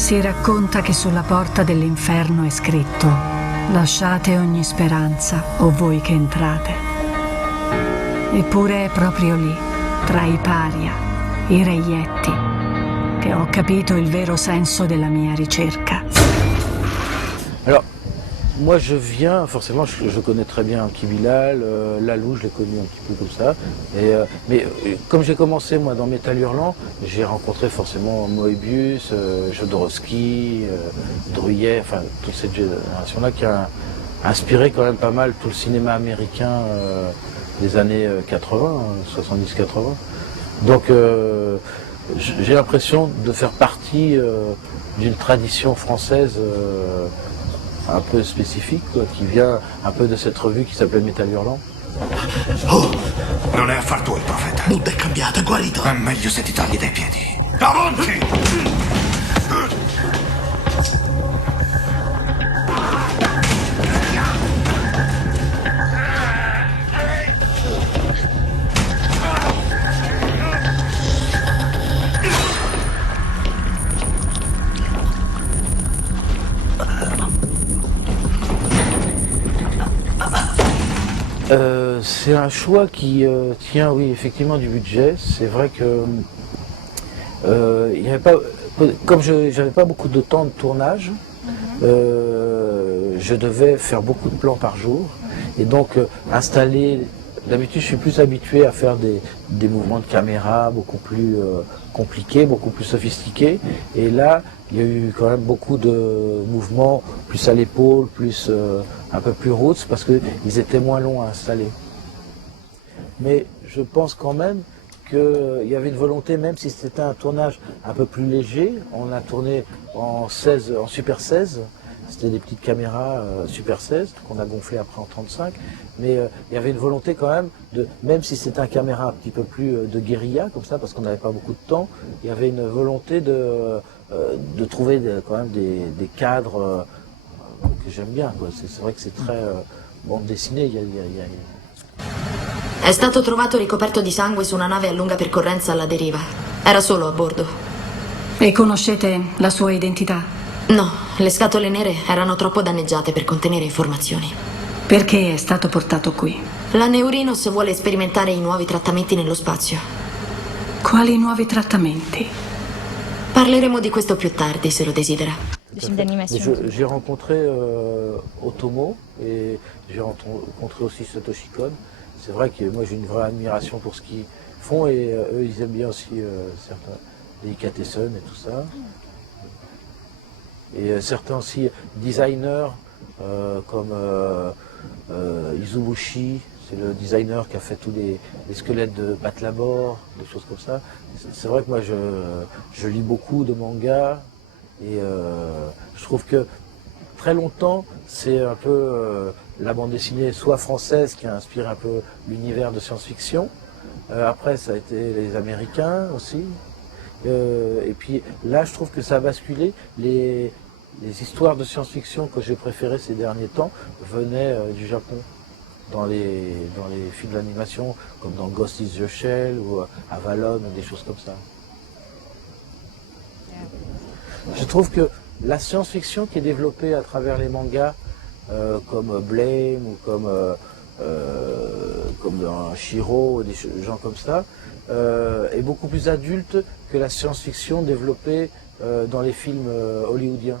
Si racconta che sulla porta dell'inferno è scritto: lasciate ogni speranza, o voi che entrate. Eppure è proprio lì, tra i paria, i reietti, che ho capito il vero senso della mia ricerca. Alors, moi je viens, forcément je connais très bien Qui Bilal, Lalou je l'ai connu un petit peu comme ça, mais comme j'ai commencé moi dans Métal Hurlant, j'ai rencontré forcément Moebius, Jodorowsky, Druillet, enfin toute cette génération-là qui a inspiré quand même pas mal tout le cinéma américain des années 80, 70-80. Donc j'ai l'impression de faire partie d'une tradition française un peu spécifique, quoi, qui vient un peu de cette revue qui s'appelait Métal Hurlant. Oh, non è affar tuo il profeta. Buddha è cambiato, è guarito. È meglio se ti tagli dai piedi. Avanti! C'est un choix qui tient, oui, effectivement, du budget. C'est vrai que il y avait pas, comme je n'avais pas beaucoup de temps de tournage, je devais faire beaucoup de plans par jour. Et donc installer, d'habitude je suis plus habitué à faire des mouvements de caméra beaucoup plus compliqués, beaucoup plus sophistiqués. Et là, il y a eu quand même beaucoup de mouvements plus à l'épaule, plus un peu plus roots, parce qu'ils étaient moins longs à installer. Mais je pense quand même qu'il y avait une volonté, même si c'était un tournage un peu plus léger, on a tourné en Super 16, c'était des petites caméras Super 16 qu'on a gonflé après en 35, mais il y avait une volonté quand même, même si c'était un caméra un petit peu plus de guérilla, comme ça, parce qu'on n'avait pas beaucoup de temps, il y avait une volonté de trouver quand même des cadres que j'aime bien, quoi. C'est vrai que c'est très bande dessinée, È stato trovato ricoperto di sangue su una nave a lunga percorrenza alla deriva. Era solo a bordo. E conoscete la sua identità? No, le scatole nere erano troppo danneggiate per contenere informazioni. Perché è stato portato qui? La Neurinos vuole sperimentare i nuovi trattamenti nello spazio. Quali nuovi trattamenti? Parleremo di questo più tardi, se lo desidera. J'ai rencontré Otomo et j'ai rencontré aussi Satoshi Kon. C'est vrai que moi j'ai une vraie admiration pour ce qu'ils font et eux ils aiment bien aussi certains Delicatessen et tout ça. Et certains aussi designers comme Izubushi, c'est le designer qui a fait tous les squelettes de Pat Labor, des choses comme ça. C'est vrai que moi je lis beaucoup de mangas et je trouve que très longtemps, c'est un peu la bande dessinée soit française qui a inspiré un peu l'univers de science-fiction. Après, ça a été les Américains aussi. Et puis là, je trouve que ça a basculé. Les histoires de science-fiction que j'ai préférées ces derniers temps venaient du Japon. Dans les films d'animation, comme dans Ghost in the Shell ou Avalon, des choses comme ça. Je trouve que la science-fiction qui est développée à travers les mangas, comme Blame ou comme dans Shiro, des gens comme ça, est beaucoup plus adulte que la science-fiction développée dans les films hollywoodiens.